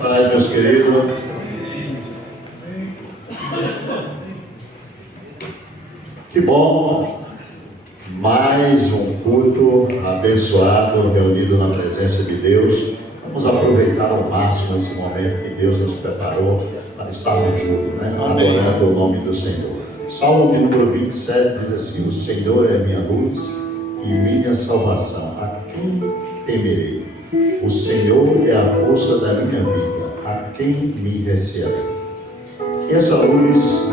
Paz, meus queridos. Que bom, mais um culto abençoado, reunido na presença de Deus. Vamos aproveitar ao máximo esse momento que Deus nos preparou para estarmos juntos, né? Adorando o nome do Senhor. Salmo de número 27 diz assim: o Senhor é minha luz e minha salvação, a quem temerei? O Senhor é a força da minha vida, a quem me recearei? Que essa luz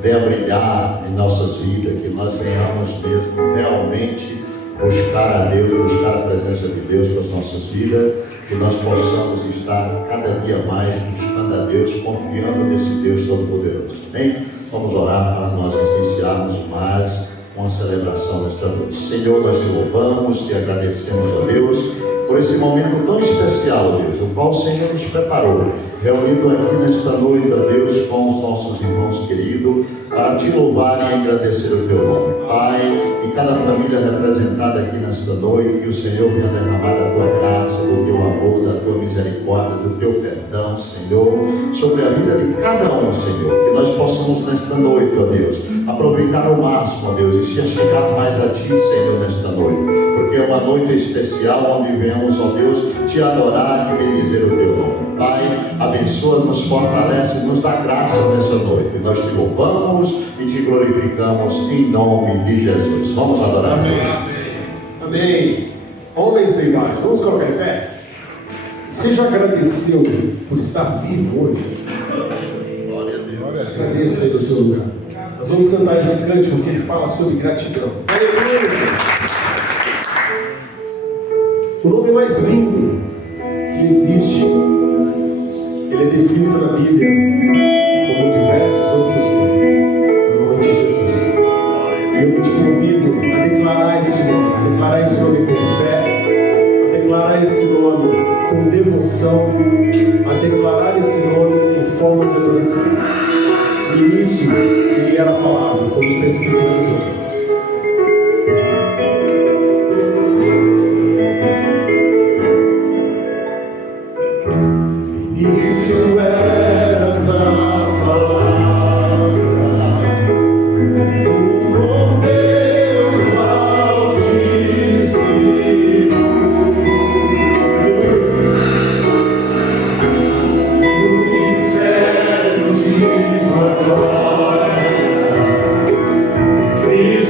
venha brilhar em nossas vidas, que nós venhamos mesmo realmente buscar a Deus, buscar a presença de Deus para as nossas vidas, que nós possamos estar cada dia mais buscando a Deus, confiando nesse Deus Todo-Poderoso. Amém? Vamos orar para nós iniciarmos mais uma celebração desta noite. Senhor, nós te louvamos, te agradecemos, a Deus, por esse momento tão especial, Deus, o qual o Senhor nos preparou, reunido aqui nesta noite, a Deus, com os nossos irmãos queridos, para te louvar e agradecer o teu nome. Pai, e cada família representada aqui nesta noite, que o Senhor venha derramar da tua graça, do teu amor, da tua misericórdia, do teu perdão, Senhor, sobre a vida de cada um, Senhor, que nós possamos nesta noite, ó Deus, aproveitar ao máximo, ó Deus, e se chegar mais a ti, Senhor, nesta noite, porque é uma noite especial onde viemos, ó Deus, te adorar e bendizer o teu nome. Pai, abençoa, nos fortalece, nos dá graça nessa noite. Nós te louvamos e te glorificamos em nome de Jesus. Vamos adorar a Deus. Amém. Homens da imagem, vamos colocar em pé? Você já agradeceu por estar vivo hoje? Glória a Deus. Agradeça aí do teu lugar. Nós vamos cantar esse cântico que ele fala sobre gratidão. O nome mais lindo que existe, ele é descrito na Bíblia como diversos outros nomes. O nome de Jesus. Eu te convido a declarar esse nome, com fé, a declarar esse nome com devoção, a declarar esse nome em forma de adoração. No início, ele era a palavra, como está escrito no João. Isso era essa palavra, com Deus maldito, no mistério de tua glória, Cristo.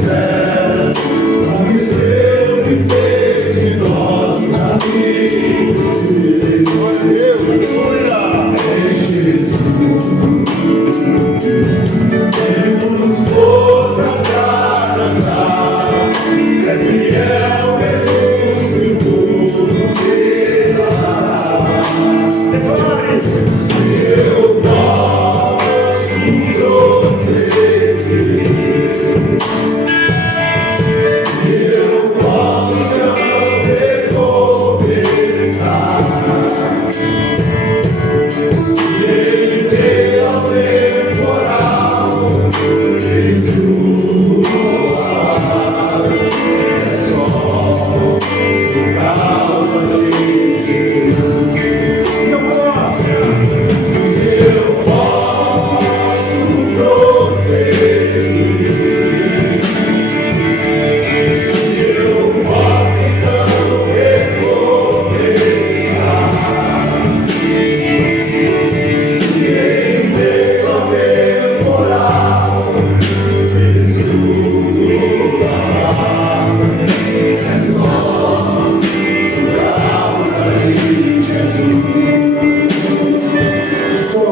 céu, apareceu e fez de nós amigos. Glória a Deus, aleluia. É Jesus. Deu-nos forças para cantar. É fiel, ressuscitou pela palavra. Se eu posso prosseguir, se eu posso então recomeçar, se ele deu ao temporal, Jesus, é só por causa de Jesus. Se eu posso prosseguir, se eu posso então recomeçar, se em meio ao temporal, Jesus, é só por causa de Jesus. Só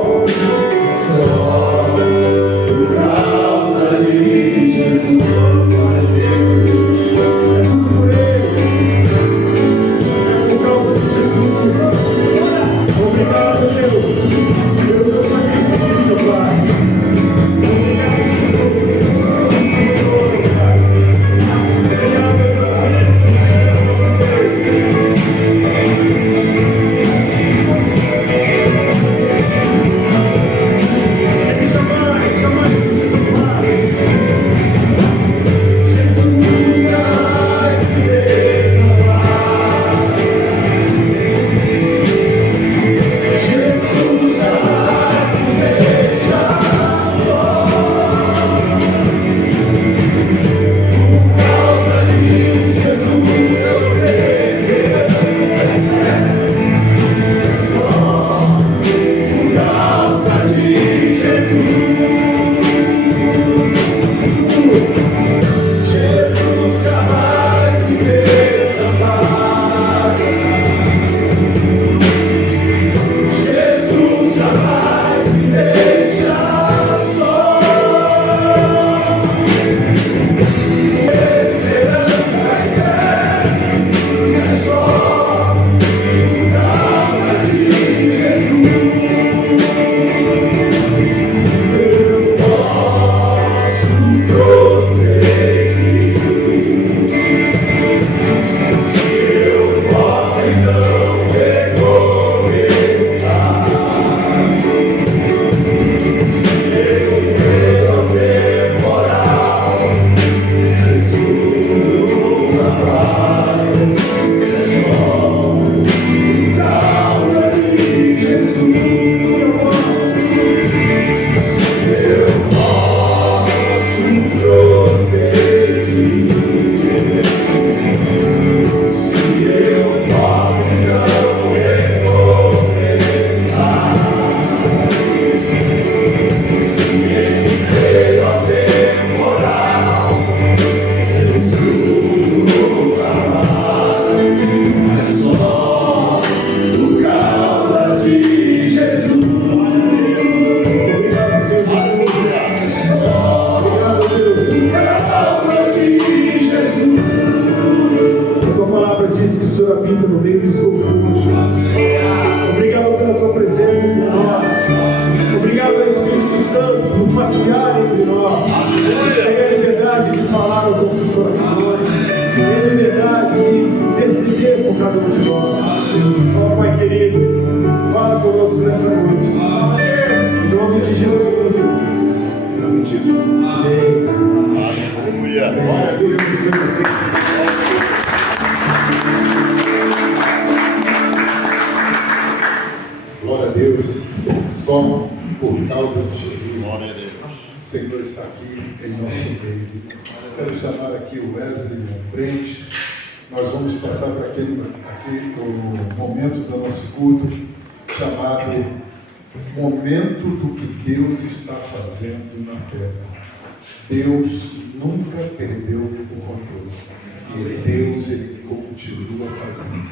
por causa de Jesus. É tudo por Ele. Por causa de Jesus. Obrigado, Deus, pelo teu sacrifício, Pai. Obrigado, Jesus, pelo seu amor, Pai. Obrigado, Deus, pela presença do nosso Deus. Ele jamais nos desampara. Jesus jamais me desampara. Jesus jamais me deixa só. Por causa de Jesus eu tenho esperança e fé. É só por causa de Jesus. Jesus jamais me desampara. Jesus jamais me deixa só. Esperança e fé é só por causa de Jesus. Se eu posso prosseguir, se eu posso então recomeçar, se eu ver o temporal, Jesus na paz, é só por causa de Jesus. Se eu posso prosseguir, se eu posso então recomeçar, se em meio ao temporal, Jesus é só por causa de Jesus. Obrigado, Senhor Jesus. Obrigado, Deus. Por causa de Jesus. A tua palavra diz que o Senhor habita no meio dos loucos. Obrigado pela tua presença entre nós. Obrigado, Espírito Santo, por passear entre nós. Tenha a liberdade de falar aos nossos corações. Tenha a liberdade de decidir por cada um de nós. Ó Pai querido, fala conosco nessa noite. Em nome de Jesus. Em nome de Jesus. Amém. Aleluia. Glória a Deus, abençoe vocês. Glória a Deus. Só por causa de Jesus. Glória a Deus. O Senhor está aqui em nosso meio. Quero chamar aqui o Wesley à frente. Nós vamos passar para aqui o momento do nosso culto chamado Momento do que Deus está fazendo na terra. Deus nunca perdeu o controle. E Deus, Ele continua fazendo.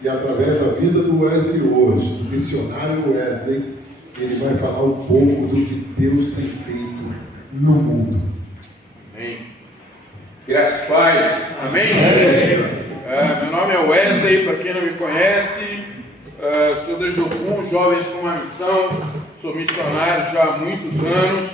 E através da vida do Wesley hoje, do missionário Wesley, ele vai falar um pouco do que Deus tem feito no mundo. Amém. Graças a paz. Amém? Meu nome é Wesley, para quem não me conhece, sou da Jocum, Jovens com uma Missão, sou missionário já há muitos anos,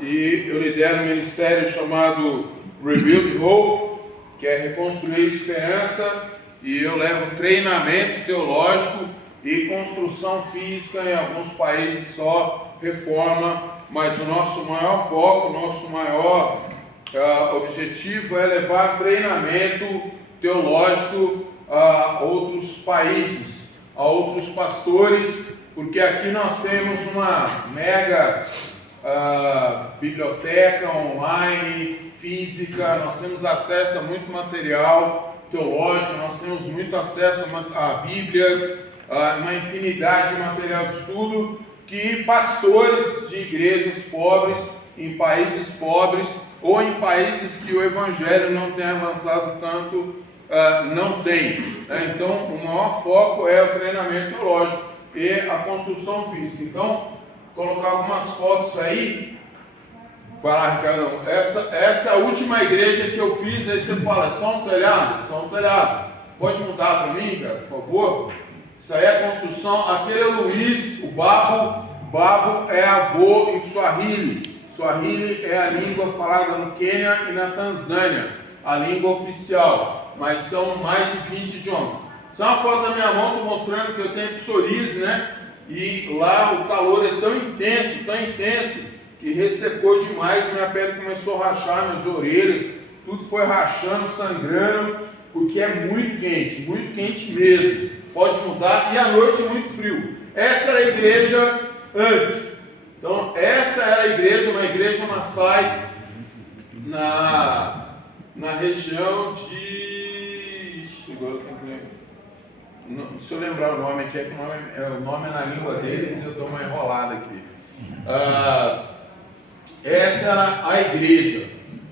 e eu lidero um ministério chamado Rebuild Hope, que é reconstruir esperança, e eu levo treinamento teológico e construção física em alguns países só, reforma, mas o nosso maior foco, o nosso maior objetivo é levar treinamento teológico a outros países, a outros pastores, porque aqui nós temos uma mega biblioteca online, física, nós temos acesso a muito material teológico, nós temos muito acesso a Bíblias, uma infinidade de material de estudo que pastores de igrejas pobres, em países pobres ou em países que o Evangelho não tem avançado tanto, não tem. Então, o maior foco é o treinamento teológico e a construção física. Então, colocar algumas fotos aí. Vai lá, Ricardo. Essa última igreja que eu fiz, aí você fala, é só um telhado? Só um telhado. Pode mudar para mim, cara, por favor? Isso aí é a construção. Aquele é o Luiz, o Babo. Babo é avô em Swahili. Swahili é a língua falada no Quênia e na Tanzânia, a língua oficial, mas são mais de 20 idiomas. Isso é uma foto da minha mão, estou mostrando que eu tenho psoríase, né? E lá o calor é tão intenso, que ressecou demais, minha pele começou a rachar, minhas orelhas, tudo foi rachando, sangrando, porque é muito quente mesmo. Pode mudar, e à noite muito frio. Essa era a igreja antes. Então, essa era a igreja, uma igreja Maasai, na região de... Agora eu tenho que lembrar. Se eu lembrar o nome aqui, é que o nome é na língua deles e eu dou uma enrolada aqui. Essa era a igreja.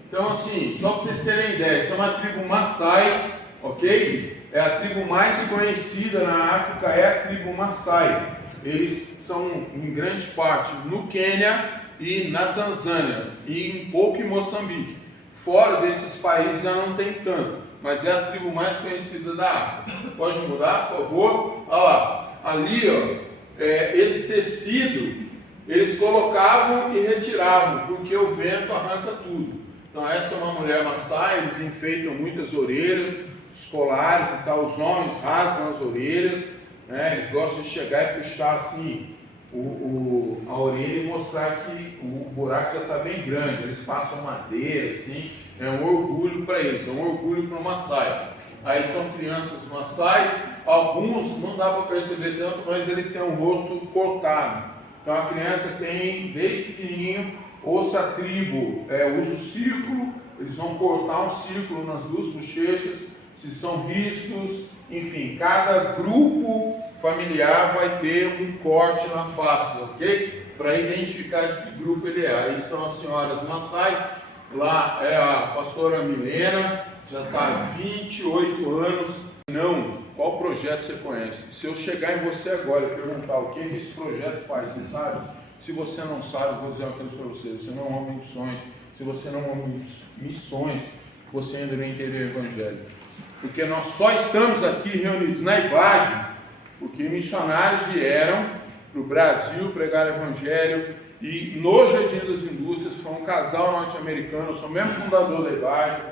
Então, assim, só para vocês terem ideia, essa é uma tribo Maasai, ok? É a tribo mais conhecida na África, é a tribo Maasai. Eles são, em grande parte, no Quênia e na Tanzânia, e um pouco em Moçambique. Fora desses países já não tem tanto, mas é a tribo mais conhecida da África. Pode mudar, por favor? Olha lá, ali, ó, esse tecido, eles colocavam e retiravam, porque o vento arranca tudo. Então essa é uma mulher Maasai, eles enfeitam muitas orelhas, os colares e tal, os homens rasgam as orelhas, né? Eles gostam de chegar e puxar assim a orelha e mostrar que o buraco já está bem grande. Eles passam madeira, assim, é um orgulho para eles, é um orgulho para o Maasai. Aí são crianças Maasai, alguns não dá para perceber tanto, mas eles têm um rosto cortado. Então a criança tem, desde pequenininho, ou se a tribo usa o círculo, eles vão cortar um círculo nas duas bochechas, se são riscos, enfim, cada grupo familiar vai ter um corte na face, ok? Para identificar de que grupo ele é. Aí são as senhoras Maasai, lá é a pastora Milena, já está há 28 anos. Não, qual projeto você conhece? Se eu chegar em você agora e perguntar o que esse projeto faz, você sabe? Se você não sabe, eu vou dizer uma coisa para você: você não ama missões. Se você não ama missões, você ainda não entendeu o Evangelho. Porque nós só estamos aqui reunidos na imagem porque missionários vieram para o Brasil pregar o Evangelho, e no Jardim das Indústrias foi um casal norte-americano, eu sou mesmo fundador da IBAG,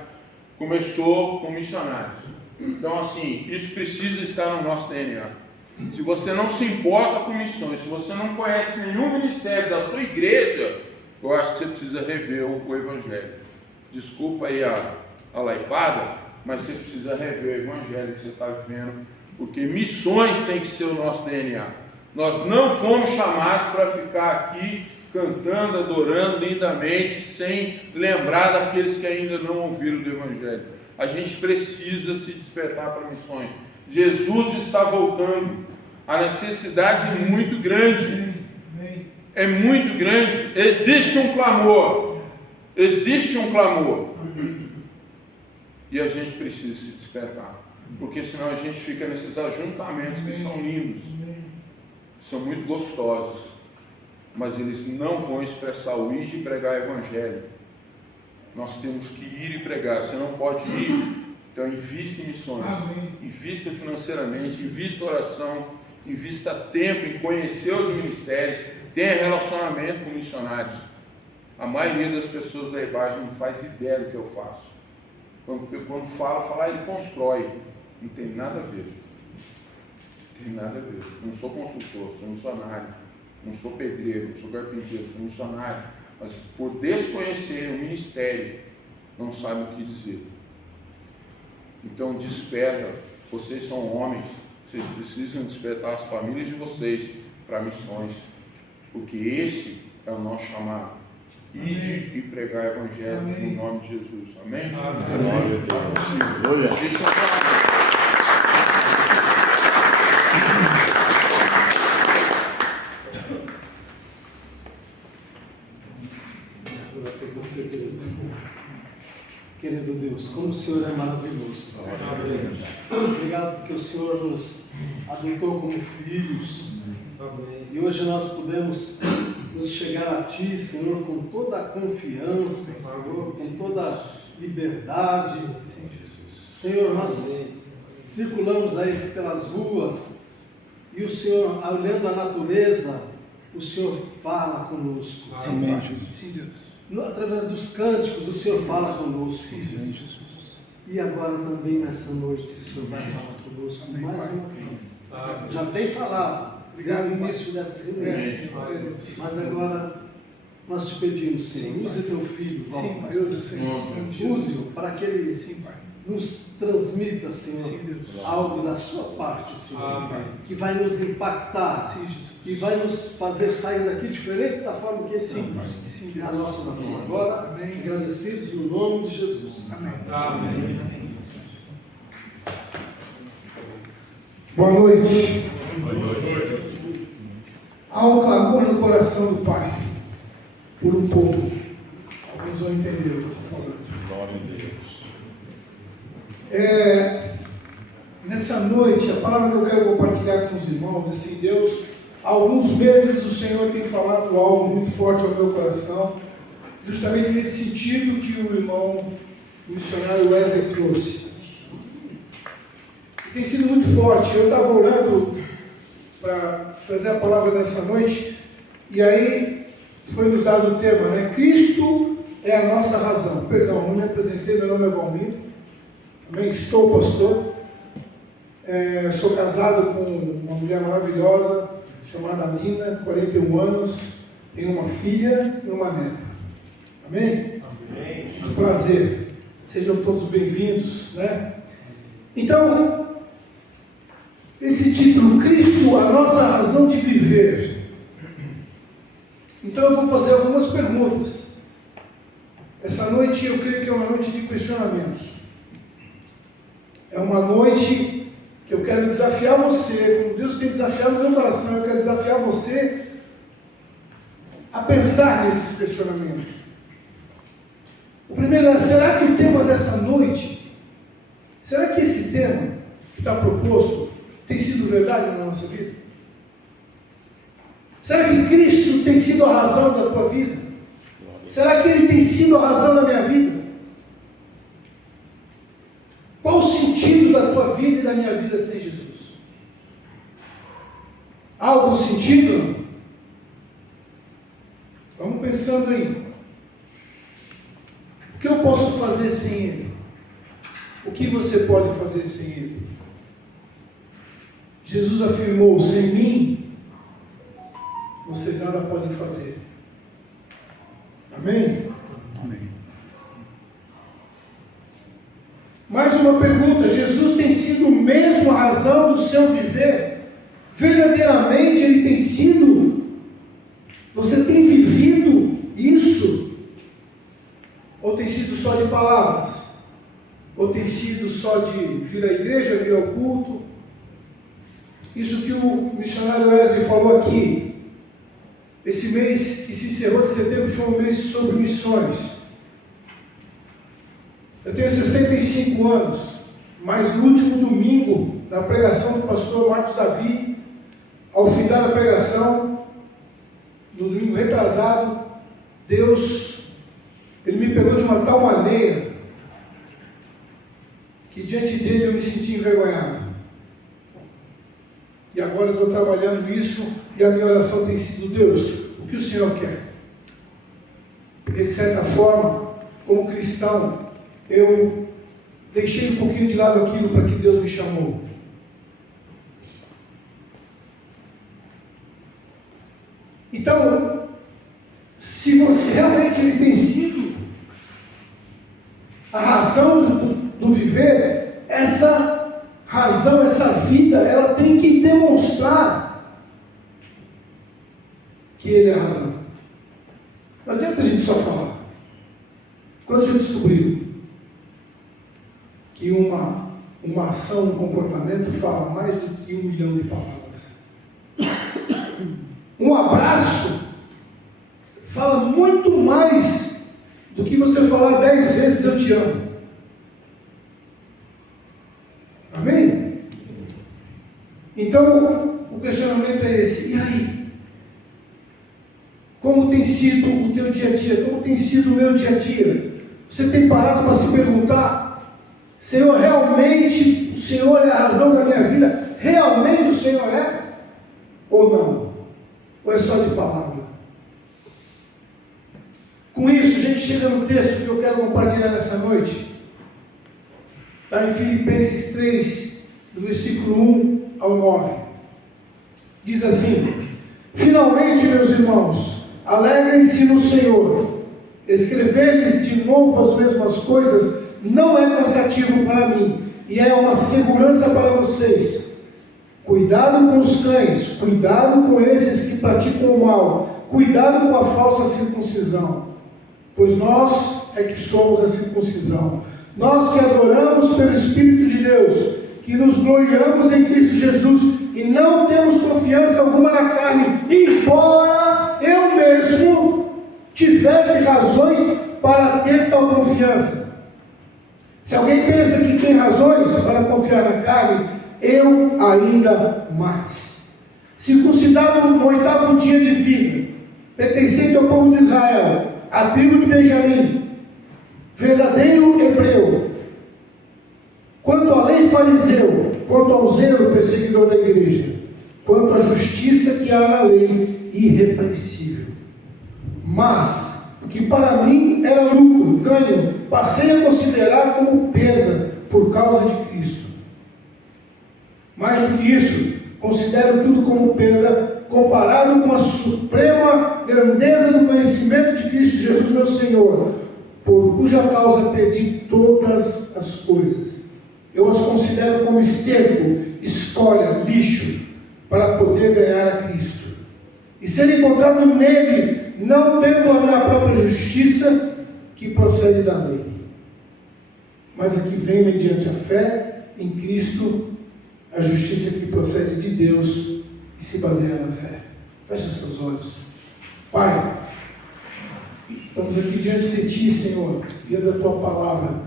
começou com missionários. Então, assim, isso precisa estar no nosso DNA. Se você não se importa com missões, se você não conhece nenhum ministério da sua igreja, eu acho que você precisa rever o Evangelho. Desculpa aí a laipada, mas você precisa rever o Evangelho que você está vivendo, porque missões tem que ser o nosso DNA. Nós não fomos chamados para ficar aqui cantando, adorando lindamente, sem lembrar daqueles que ainda não ouviram do Evangelho. A gente precisa se despertar para missões. Jesus está voltando. A necessidade é muito grande. É muito grande. Existe um clamor. Existe um clamor. E a gente precisa se despertar. Porque senão a gente fica nesses ajuntamentos que são lindos, são muito gostosos, mas eles não vão expressar o ir e pregar o evangelho. Nós temos que ir e pregar. Você não pode ir. Então invista em missões, invista financeiramente, invista em oração, invista tempo em conhecer os ministérios, tenha relacionamento com missionários. A maioria das pessoas da imagem não faz ideia do que eu faço. Quando fala, ele constrói. Não tem nada a ver. Não tem nada a ver. Não sou construtor, sou missionário. Não sou pedreiro, não sou carpinteiro, sou missionário. Mas por desconhecer o ministério, não sabe o que dizer. Então desperta. Vocês são homens. Vocês precisam despertar as famílias de vocês para missões. Porque esse é o nosso chamado. Ide e pregar o evangelho no nome de Jesus. Amém? Glória a Deus. Deixa eu falar. Querido Deus, como o Senhor é maravilhoso. Obrigado porque o Senhor nos adotou como filhos. E hoje nós podemos nos chegar a Ti, Senhor, com toda a confiança, Senhor, com toda a liberdade. Senhor, nós circulamos aí pelas ruas e o Senhor, olhando a natureza, o Senhor fala conosco. Amém, Jesus. Através dos cânticos, o Senhor fala conosco. E agora também nessa noite, o Senhor vai falar conosco mais uma vez. Já tem falado. Obrigado no início dessa reunião. Mas agora nós te pedimos, Senhor, use teu filho, use-o para que ele nos transmita, Senhor, algo da sua parte, Senhor, que vai nos impactar e vai nos fazer sair daqui diferentes da forma que ensinamos a nossa oração. Agora, agradecidos no nome de Jesus. Amém. Boa noite. Há um clamor no coração do Pai por um povo. Alguns vão entender o que eu estou falando. Glória a Deus. Nessa noite, a palavra que eu quero compartilhar com os irmãos é assim: Deus, há alguns meses o Senhor tem falado algo muito forte ao meu coração, justamente nesse sentido que o irmão missionário Wesley trouxe. Tem sido muito forte. Eu estava orando para trazer a palavra nessa noite, e aí foi nos dado o tema, né? Cristo é a nossa razão. Perdão, não me apresentei, meu nome é Valmir. Também estou pastor. Sou casado com uma mulher maravilhosa chamada Nina, 41 anos, tenho uma filha e uma neta. Amém? Amém. Um prazer. Sejam todos bem-vindos, né? Então, esse título, Cristo, a nossa razão de viver. Então eu vou fazer algumas perguntas. Essa noite eu creio que é uma noite de questionamentos. É uma noite que eu quero desafiar você, como Deus tem desafiado o meu coração, eu quero desafiar você a pensar nesses questionamentos. O primeiro é: será que o tema dessa noite, será que esse tema que está proposto tem sido verdade na nossa vida? Será que Cristo tem sido a razão da tua vida? Será que Ele tem sido a razão da minha vida? Qual o sentido da tua vida e da minha vida sem Jesus? Há algum sentido? Vamos pensando aí. O que eu posso fazer sem Ele? O que você pode fazer sem Ele? Jesus afirmou: sem mim, vocês nada podem fazer. Amém? Amém. Mais uma pergunta: Jesus tem sido mesmo a razão do seu viver? Verdadeiramente Ele tem sido? Você tem vivido isso? Ou tem sido só de palavras? Ou tem sido só de vir à igreja, vir ao culto? Isso que o missionário Wesley falou aqui, esse mês que se encerrou de setembro foi um mês sobre missões. Eu tenho 65 anos, mas no último domingo, na pregação do pastor Marcos Davi, ao final da pregação, no domingo retrasado, Deus, Ele me pegou de uma tal maneira que diante dele eu me senti envergonhado. E agora eu estou trabalhando isso e a minha oração tem sido: Deus, o que o Senhor quer? Porque de certa forma, como cristão, eu deixei um pouquinho de lado aquilo para que Deus me chamou. Então, se você realmente ele tem sido a razão do viver, essa razão, essa vida, ela tem que demonstrar que ele é a razão. Não adianta a gente só falar. Quando a gente descobriu que uma ação, um comportamento fala mais do que 1 milhão de palavras. Um abraço fala muito mais do que você falar 10 vezes eu te amo. Amém? Então, o questionamento é esse: e aí? Como tem sido o teu dia a dia? Como tem sido o meu dia a dia? Você tem parado para se perguntar: Senhor, realmente o Senhor é a razão da minha vida? Realmente o Senhor é? Ou não? Ou é só de palavra? Com isso, a gente chega no texto que eu quero compartilhar nessa noite. Está em Filipenses 3, do versículo 1 ao 9. Diz assim: finalmente, meus irmãos, alegrem-se no Senhor. Escrever-lhes de novo as mesmas coisas não é cansativo para mim, e é uma segurança para vocês. Cuidado com os cães, cuidado com esses que praticam o mal, cuidado com a falsa circuncisão, pois nós é que somos a circuncisão. Nós que adoramos pelo Espírito de Deus, que nos gloriamos em Cristo Jesus e não temos confiança alguma na carne, embora eu mesmo tivesse razões para ter tal confiança. Se alguém pensa que tem razões para confiar na carne, eu ainda mais. Circuncidado no 8º dia de vida, pertencente ao povo de Israel, à tribo de Benjamim, verdadeiro hebreu, quanto à lei fariseu, quanto ao zelo perseguidor da igreja, quanto à justiça que há na lei, irrepreensível. Mas, que para mim era lucro, ganho, passei a considerar como perda por causa de Cristo. Mais do que isso, considero tudo como perda, comparado com a suprema grandeza do conhecimento de Cristo Jesus, meu Senhor, por cuja causa perdi todas as coisas. Eu as considero como esterco, escória, lixo, para poder ganhar a Cristo e ser encontrado nele, não tendo a minha própria justiça, que procede da lei, mas a que vem mediante a fé em Cristo, a justiça que procede de Deus e se baseia na fé. Feche seus olhos. Pai, estamos aqui diante de Ti, Senhor, diante da Tua palavra,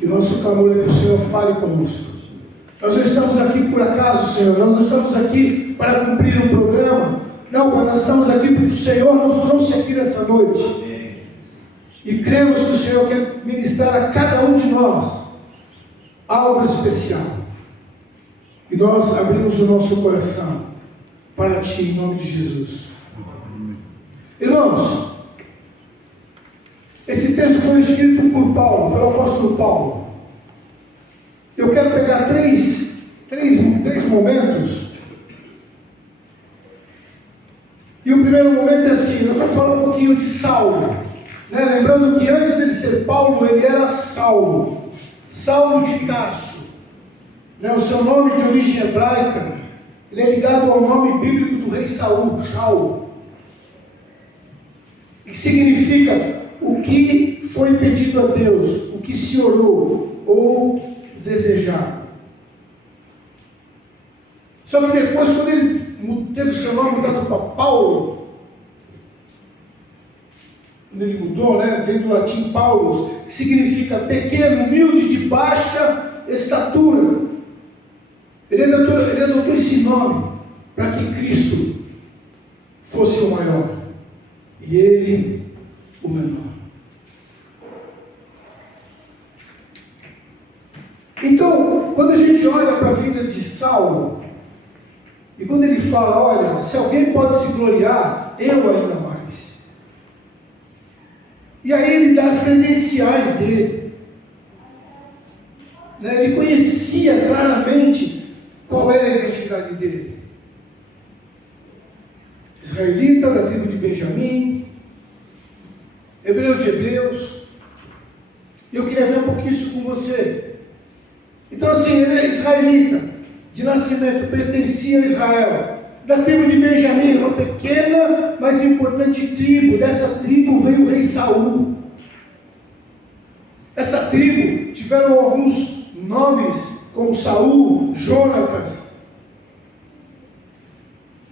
e o nosso clamor é que o Senhor fale conosco. Nós não estamos aqui por acaso, Senhor, nós não estamos aqui para cumprir um programa, não, Pai, nós estamos aqui porque o Senhor nos trouxe aqui nessa noite, e cremos que o Senhor quer ministrar a cada um de nós algo especial. E nós abrimos o nosso coração para Ti, em nome de Jesus. Irmãos, esse texto foi escrito por Paulo, pelo apóstolo Paulo. Eu quero pegar três momentos. E o primeiro momento é assim: nós vamos falar um pouquinho de Saulo. Lembrando que antes de ser Paulo, ele era Saulo. Saulo de Tarso. O seu nome de origem hebraica, ele é ligado ao nome bíblico do rei Saul, Shaul, que significa o que foi pedido a Deus, o que se orou ou desejado. Só que depois, quando ele teve o seu nome mudado para Paulo, quando ele mudou, né, vem do latim Paulus, que significa pequeno, humilde, de baixa estatura. Ele adotou esse nome para que Cristo fosse o maior e ele o menor. Então, quando a gente olha para a vida de Saulo, e quando ele fala, olha, se alguém pode se gloriar, eu ainda mais. E aí ele dá as credenciais dele. Né? Ele conhecia claramente qual era a identidade dele. Israelita, da tribo de Benjamim, hebreu de hebreus. Eu queria ver um pouquinho isso com você. Então assim, ele é israelita, de nascimento, pertencia a Israel, da tribo de Benjamim, uma pequena, mas importante tribo. Dessa tribo veio o rei Saul. Essa tribo tiveram alguns nomes, como Saul, Jonatas,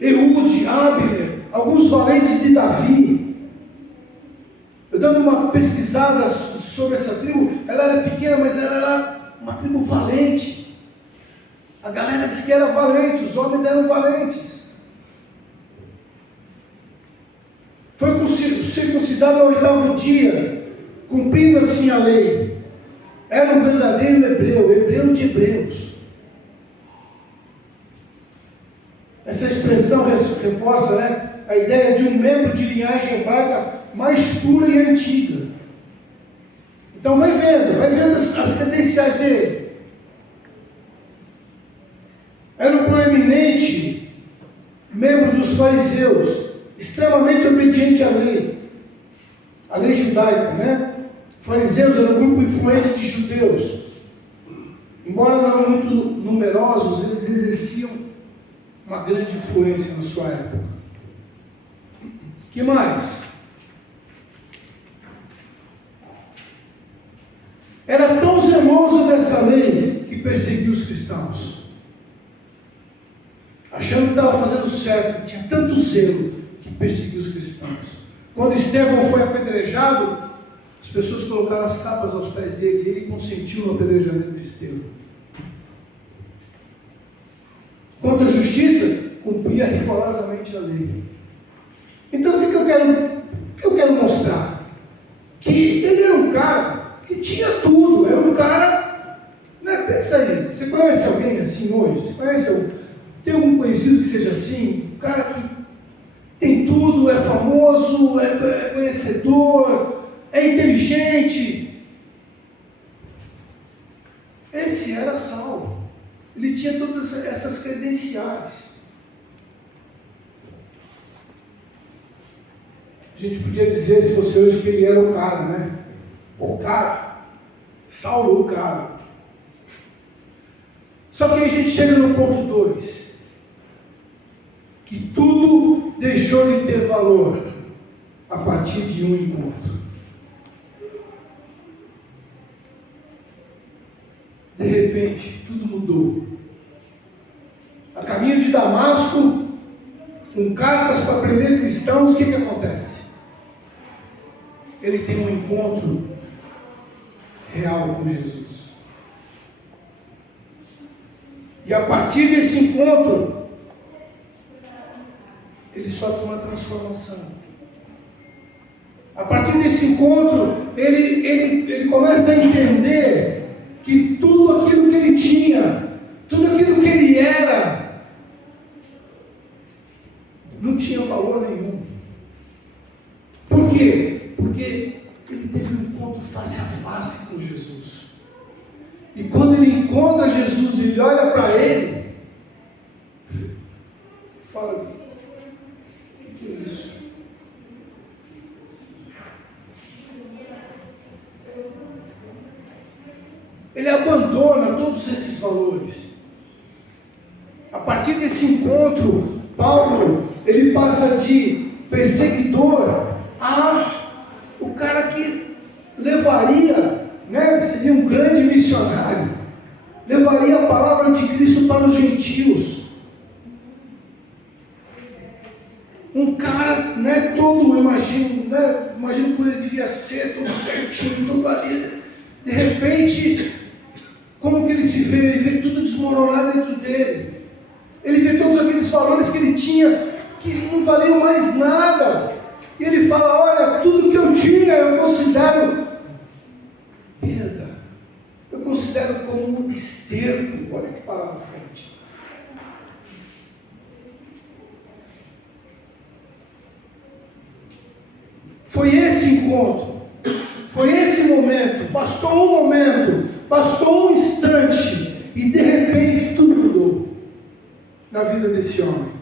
Eude, Abner, alguns valentes de Davi. Eu dando uma pesquisada sobre essa tribo, ela era pequena, mas ela era uma tribo valente. A galera disse que era valente, os homens eram valentes. Foi circuncidado ao 8º dia, cumprindo assim a lei. Era um verdadeiro hebreu, hebreu de hebreus. Essa expressão reforça, né, a ideia de um membro de linhagem hebraica mais pura e antiga. Então vai vendo as credenciais dele. Era um proeminente membro dos fariseus, extremamente obediente à lei judaica, né? Fariseus eram um grupo influente de judeus. Embora não muito numerosos, eles exerciam uma grande influência na sua época. Que mais? Era tão zeloso dessa lei que perseguiu os cristãos. Achando que estava fazendo certo, tinha tanto zelo que perseguiu os cristãos. Quando Estevão foi apedrejado, as pessoas colocaram as capas aos pés dele e ele consentiu no apedrejamento de Estevão. Quanto à justiça, cumpria rigorosamente a lei. Então o que eu quero mostrar? Que ele era um cara que tinha tudo, era um cara, né? Pensa aí, você conhece alguém assim hoje? Você conhece tem algum conhecido que seja assim? Um cara que tem tudo, é famoso, é conhecedor, é inteligente. Esse era Saulo. Ele tinha todas essas credenciais. A gente podia dizer, se fosse hoje, que ele era o cara, né? O cara. Saulo, o cara. Só que aí a gente chega no ponto 2. Que tudo deixou de ter valor a partir de um encontro. De repente, tudo mudou. A caminho de Damasco, com cartas para prender cristãos, o que acontece? Ele tem um encontro real com Jesus. E a partir desse encontro, ele sofre uma transformação. A partir desse encontro, ele começa a entender que tudo aquilo que ele tinha, tudo aquilo que ele era, não tinha valor nenhum. Por quê? Porque ele teve um encontro face a face com Jesus. E quando ele encontra Jesus, ele olha para ele e fala: o que é isso? Ele abandona todos esses valores. A partir desse encontro, Paulo, ele passa de perseguidor a o cara que levaria, né, seria um grande missionário, levaria a palavra de Cristo para os gentios. um cara, né, todo, imagino como ele devia ser, todo certinho, todo ali. De repente, como que ele se vê? Ele vê tudo desmoronar dentro dele. Ele vê todos aqueles valores que ele tinha, que não valiam mais nada. E ele fala, olha, tudo que eu tinha eu considero perda. Eu considero como um esterco. Olha que palavra forte. Foi esse encontro, foi esse momento, bastou um momento, bastou um instante, e de repente tudo mudou na vida desse homem.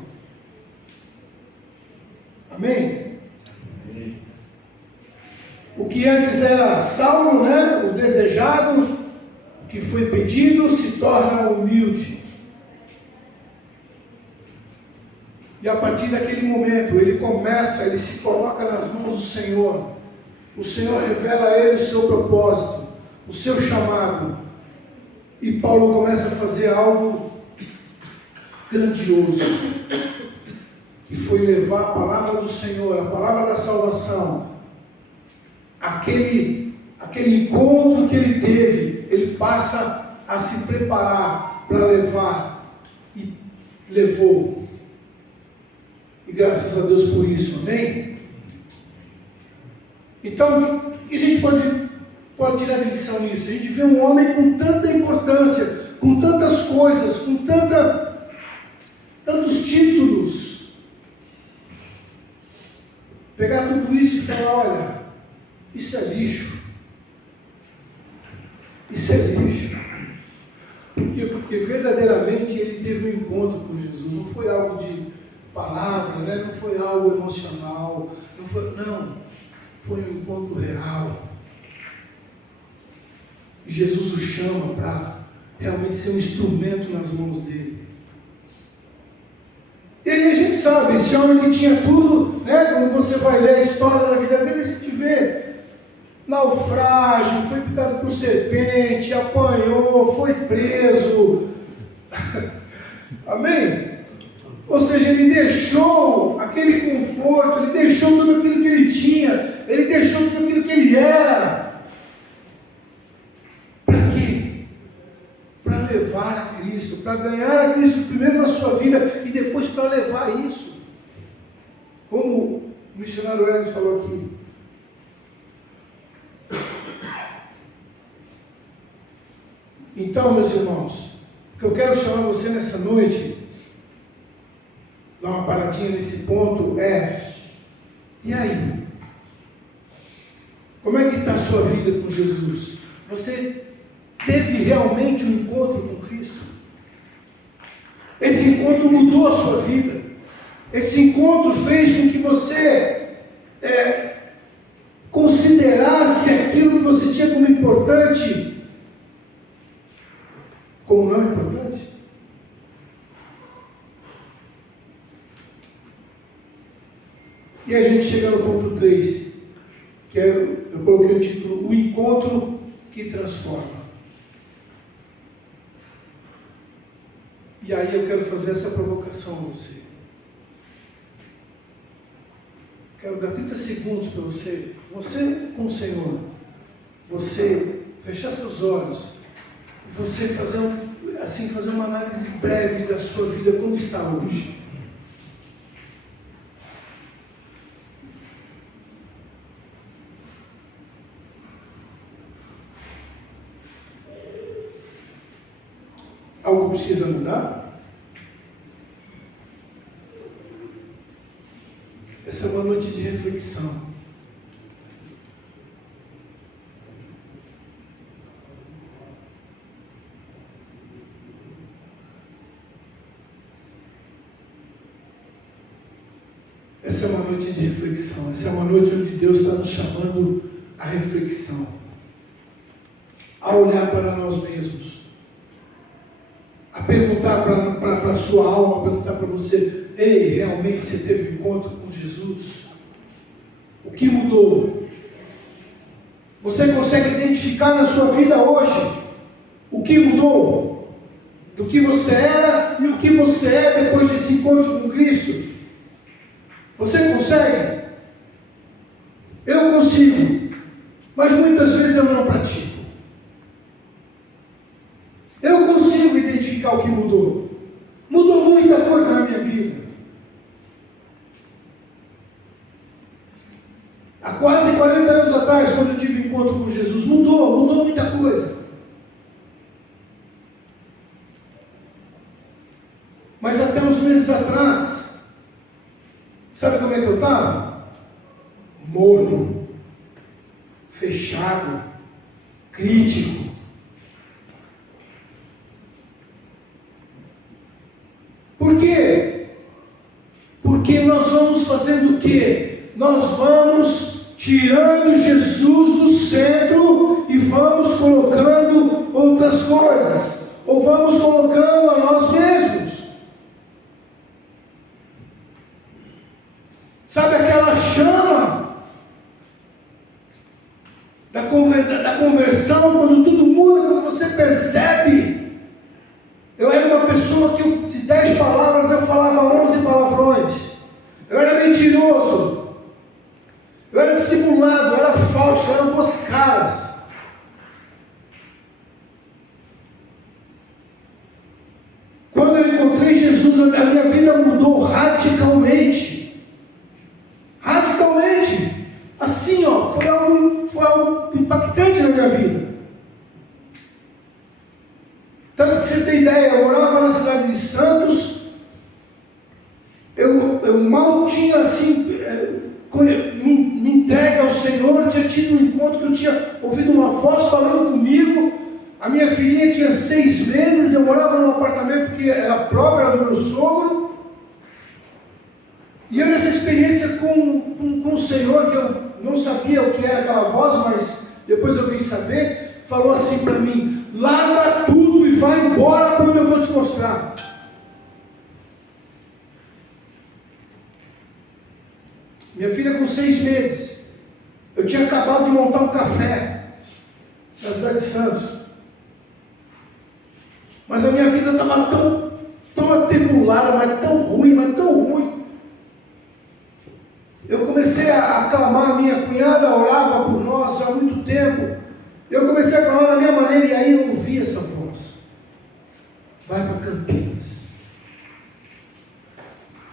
Amém? Amém. O que antes era Saulo, né, o desejado, o que foi pedido, se torna humilde. E a partir daquele momento, ele se coloca nas mãos do Senhor. O Senhor revela a ele o seu propósito, o seu chamado. E Paulo começa a fazer algo grandioso, que foi levar a palavra do Senhor, a palavra da salvação. Aquele encontro que ele teve, ele passa a se preparar para levar, e levou. E graças a Deus por isso, amém? Então, o que a gente pode tirar de lição nisso? A gente vê um homem com tanta importância, com tantas coisas, com tantos títulos. Pegar tudo isso e falar, olha, isso é lixo. Isso é lixo. Por quê? Porque verdadeiramente ele teve um encontro com Jesus. Não foi algo de palavra, né? Não foi algo emocional, não, foi um encontro real. E Jesus o chama para realmente ser um instrumento nas mãos dele. E aí a gente sabe, esse homem que tinha tudo, né? Quando você vai ler a história da vida dele, a gente vê naufrágio, foi picado por serpente, apanhou, foi preso. Amém? Ou seja, ele deixou aquele conforto, ele deixou tudo aquilo que ele tinha, ele deixou tudo aquilo que ele era. Para quê? Para levar a Cristo, para ganhar a Cristo primeiro na sua vida e depois para levar isso. Como o missionário Wesley falou aqui. Então, meus irmãos, o que eu quero chamar você nessa noite, dar uma paradinha nesse ponto, e aí? Como é que está a sua vida com Jesus? Você teve realmente um encontro com Cristo? Esse encontro mudou a sua vida? Esse encontro fez com que você considerasse aquilo que você tinha como importante como não importante? E a gente chega no ponto 3, que eu coloquei o título, o encontro que transforma. E aí eu quero fazer essa provocação a você. Quero dar 30 segundos para você com o Senhor, você fechar seus olhos, você fazer uma análise breve da sua vida, como está hoje. Algo precisa mudar? Essa é uma noite de reflexão. Essa é uma noite de reflexão. Essa é uma noite onde Deus está nos chamando à reflexão, a olhar para nós mesmos, a perguntar para a sua alma, a perguntar para você: ei, realmente você teve um encontro com Jesus? O que mudou? Você consegue identificar na sua vida hoje o que mudou? Do que você era e o que você é depois desse encontro com Cristo? Você consegue? Eu consigo, mas muitas vezes eu não pratico. Eu consigo identificar o que mudou. Mudou muita coisa na minha vida. Há quase 40 anos atrás, quando eu tive encontro com Jesus, mudou muita coisa. Mas até uns meses atrás, sabe como é que eu estava? Morno, fechado, crítico. Por quê? Porque nós vamos fazendo o quê? Nós vamos tirando Jesus do centro e vamos colocando outras coisas, ou vamos colocando a nós mesmos. Sabe aquela chama da conversão, quando tudo muda, quando você percebe? Eu era uma pessoa que de 10 palavras eu falava 11 palavrões. Eu era mentiroso. Eu era dissimulado, eu era falso, eu era duas caras. Quando eu encontrei Jesus, a minha vida mudou radicalmente. Radicalmente. Assim, ó, foi algo impactante na minha vida. Tanto que você tem ideia, eu morava na cidade de Santos, eu mal tinha assim, me entregue ao Senhor, tinha tido um encontro que eu tinha ouvido uma voz falando comigo, a minha filhinha tinha 6 meses, eu morava num apartamento que era próprio, era do meu sogro, e eu nessa experiência com o Senhor, que eu não sabia o que era aquela voz, mas depois eu vim saber, falou assim para mim: larga tudo e vai embora para onde eu vou te mostrar. Minha filha com 6 meses, eu tinha acabado de montar um café na cidade de Santos, mas a minha vida estava tão atribulada, mas tão ruim. Eu comecei a acalmar, a minha cunhada orava por nós já há muito tempo. Eu comecei a falar da minha maneira e aí eu ouvi essa voz: vai para Campinas.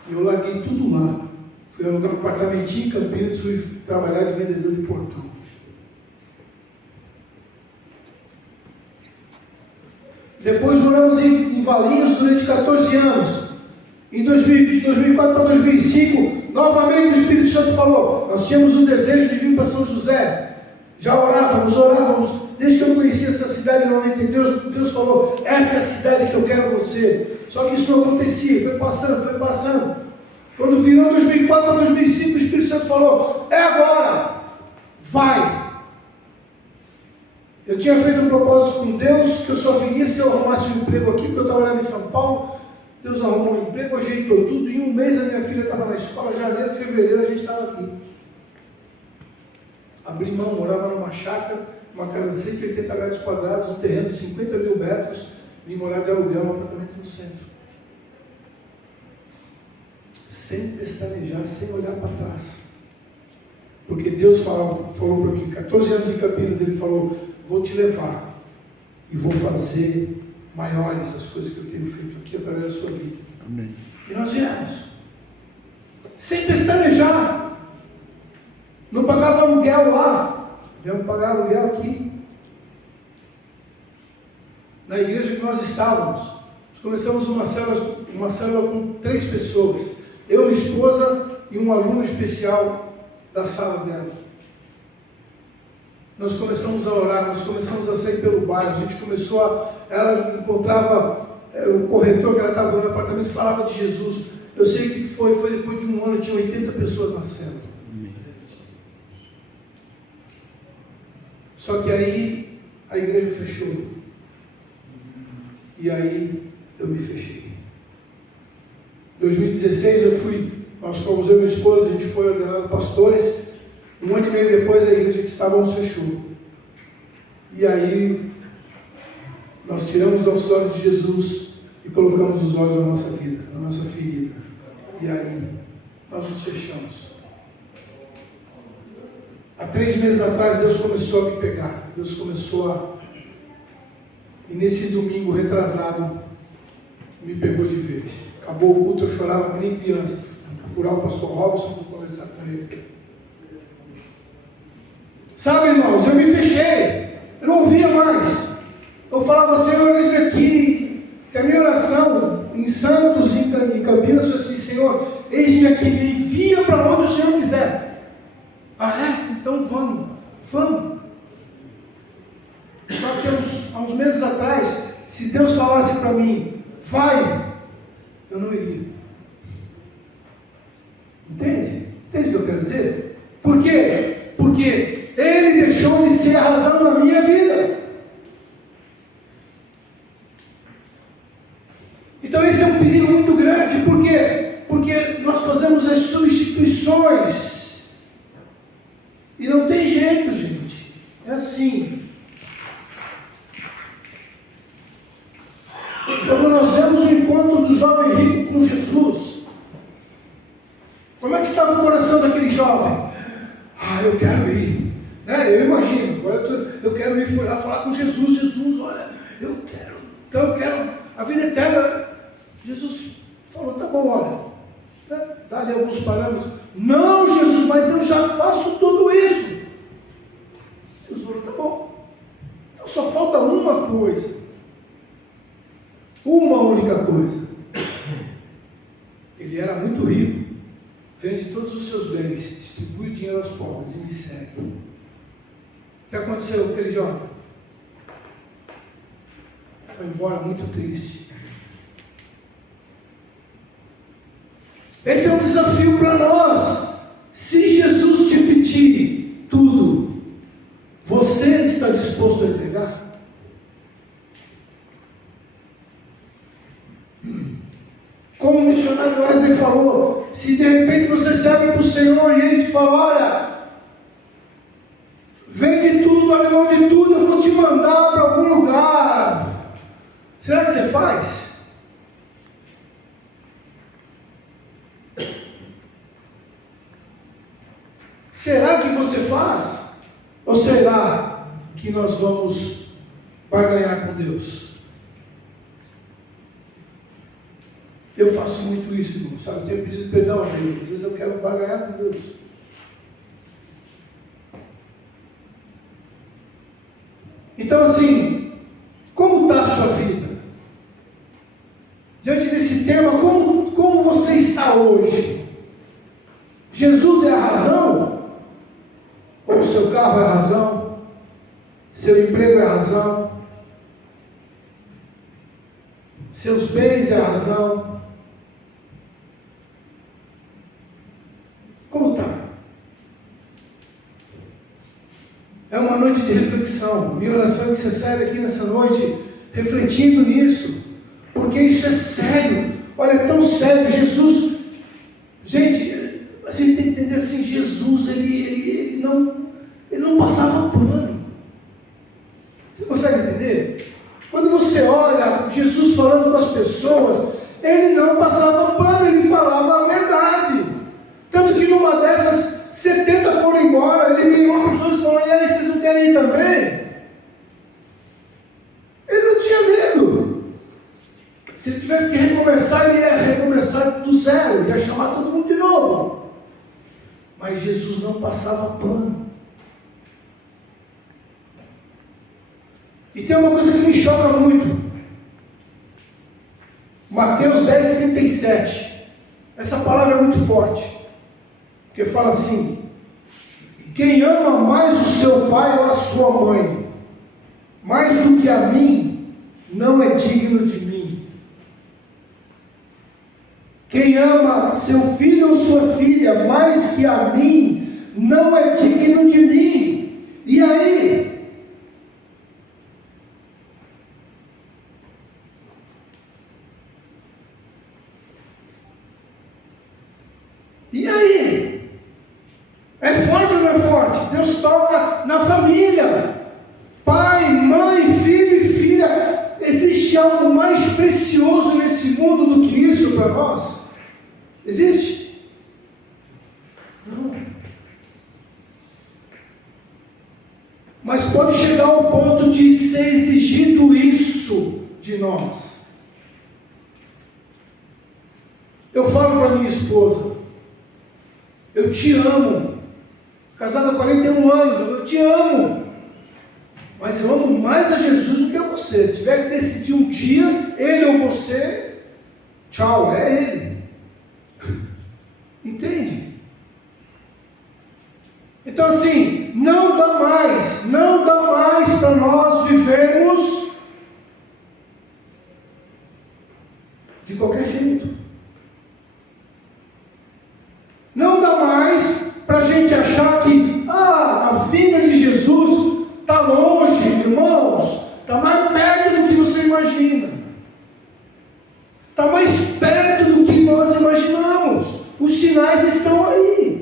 E eu larguei tudo lá. Fui alugar um apartamentinho em Campinas, fui trabalhar de vendedor de portão. Depois moramos em Valinhos durante 14 anos. De 2004 para 2005, novamente o Espírito Santo falou: nós tínhamos um desejo de vir para São José. Já orávamos, desde que eu conheci essa cidade em 92, Deus falou: essa é a cidade que eu quero você. Só que isso não acontecia, foi passando. Quando virou 2004 para 2005, o Espírito Santo falou: é agora, vai. Eu tinha feito um propósito com Deus, que eu só viria se eu arrumasse um emprego aqui, porque eu trabalhava em São Paulo. Deus arrumou um emprego, ajeitou tudo, em um mês a minha filha estava na escola, janeiro, fevereiro a gente estava aqui. Abri mão, morava numa chácara, uma casa de 180 metros quadrados, um terreno de 50 mil metros, vim morar de aluguel num apartamento no centro. Sem pestanejar, sem olhar para trás. Porque Deus falou para mim, 14 anos em Campinas, Ele falou: vou te levar e vou fazer maiores as coisas que eu tenho feito aqui através da sua vida. Amém. E nós viemos. Sem pestanejar. Não pagava aluguel lá, viemos pagar aluguel aqui. Na igreja que nós estávamos, nós começamos uma célula com 3 pessoas, eu, minha esposa e um aluno especial da sala dela. Nós começamos a orar, nós começamos a sair pelo bairro, a gente começou ela encontrava o corretor que ela estava no apartamento, falava de Jesus. Eu sei que foi depois de um ano, tinha 80 pessoas na célula. Só que aí a igreja fechou. E aí eu me fechei. Em 2016 nós fomos, eu e minha esposa, a gente foi ordenado pastores. 1 ano e meio depois a igreja que estávamos fechou. E aí nós tiramos os nossos olhos de Jesus e colocamos os olhos na nossa vida, na nossa ferida. E aí nós nos fechamos. Há 3 meses atrás, Deus começou a me pegar. Deus começou a... E nesse domingo retrasado, me pegou de vez. Acabou o culto, eu chorava que nem criança. Fui procurar o pastor Robson, fui conversar com ele. Sabe, irmãos, eu me fechei. Eu não ouvia mais. Eu falava, Senhor, eis-me aqui. Que a minha oração em Santos e em Campinas foi assim, Senhor, eis-me aqui, me envia para onde o Senhor quiser. Ah, é? Então vamos. Só que há uns meses atrás, se Deus falasse para mim, vai, eu não iria. Entende? Entende o que eu quero dizer? Por quê? Porque Ele deixou de ser a razão da minha vida. Então esse é um perigo muito grande. Por quê? Porque nós fazemos as substituições. E não tem jeito, gente. É assim. Quando nós vemos o encontro do jovem rico com Jesus, como é que estava o coração daquele jovem? Ah, eu quero ir. Eu imagino, agora eu quero ir, foi lá falar com Jesus. Jesus, olha, eu quero a vida eterna. Jesus falou, tá bom, olha, dá-lhe alguns parâmetros. Não, Jesus, mas eu já faço tudo isso. Jesus falou, tá bom, então só falta uma coisa. Uma única coisa. Ele era muito rico, vende todos os seus bens, distribui o dinheiro aos pobres e me segue. O que aconteceu com aquele jovem? Foi embora muito triste. Esse é um desafio para nós. Se Jesus te pedir tudo, você está disposto a entregar? Como o missionário Wesley falou, se de repente você serve para o Senhor e Ele te fala, olha, vende tudo, abre mão de tudo, eu vou te mandar para algum lugar. Será que você faz? Será que você faz? Ou será que nós vamos barganhar com Deus? Eu faço muito isso, irmão, sabe? Eu tenho pedido perdão a Deus. Às vezes eu quero barganhar com Deus. Então, assim, como está a sua vida? Diante desse tema, como você está hoje? Jesus é a razão? Ou o seu carro é a razão? Seu emprego é a razão? Seus bens é a razão? Como está? É uma noite de reflexão. Minha oração é que você saia daqui nessa noite refletindo nisso, porque isso é sério. Olha, é tão sério. Jesus, gente, a gente tem que entender assim, Jesus, ele não passava pano. Você consegue entender? Quando você olha Jesus falando com as pessoas, ele não passava pano, ele falava a verdade. Tanto que numa dessas, 70 foram embora, ele virou para os outros e falou, e aí, vocês não querem ir também? Ele não tinha medo. Se ele tivesse que recomeçar, ele ia recomeçar do zero, ia chamar todo mundo de novo. Mas Jesus não passava pano. E tem uma coisa que me choca muito. Mateus 10:37. Essa palavra é muito forte. Porque fala assim: quem ama mais o seu pai ou a sua mãe, mais do que a mim, não é digno de mim. Quem ama seu filho ou sua filha mais que a mim, não é digno de mim. E aí? E aí? É forte ou não é forte? Deus toca na família. Pai, mãe, filho e filha. Existe algo mais precioso nesse mundo do que isso para nós? Existe? ser exigido isso de nós. Eu falo para minha esposa, eu te amo, casado há 41 anos, eu te amo, mas eu amo mais a Jesus do que a você. Se tiver que decidir um dia, ele ou você, tchau, é ele. Entende? Então assim, não dá mais para nós vivermos de qualquer jeito. Não dá mais para a gente achar que a vinda de Jesus está longe, irmãos, está mais perto do que você imagina, está mais perto do que nós imaginamos, os sinais estão aí.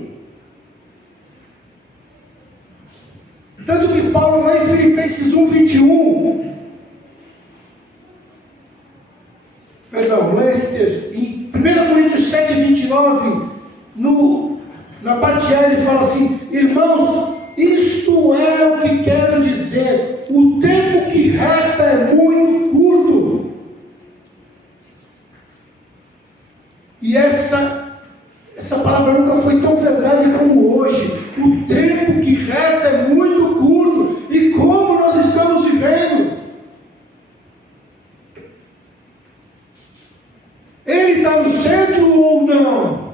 Tanto que Paulo, lá em Filipenses 1:21, lê esse texto, em 1 Coríntios 7:29, na parte A ele fala assim: irmãos, isto é o que quero dizer, o tempo que resta é muito curto. E essa palavra nunca foi tão verdade como hoje. O tempo que resta é muito curto. E como nós estamos vivendo? Ele está no centro ou não?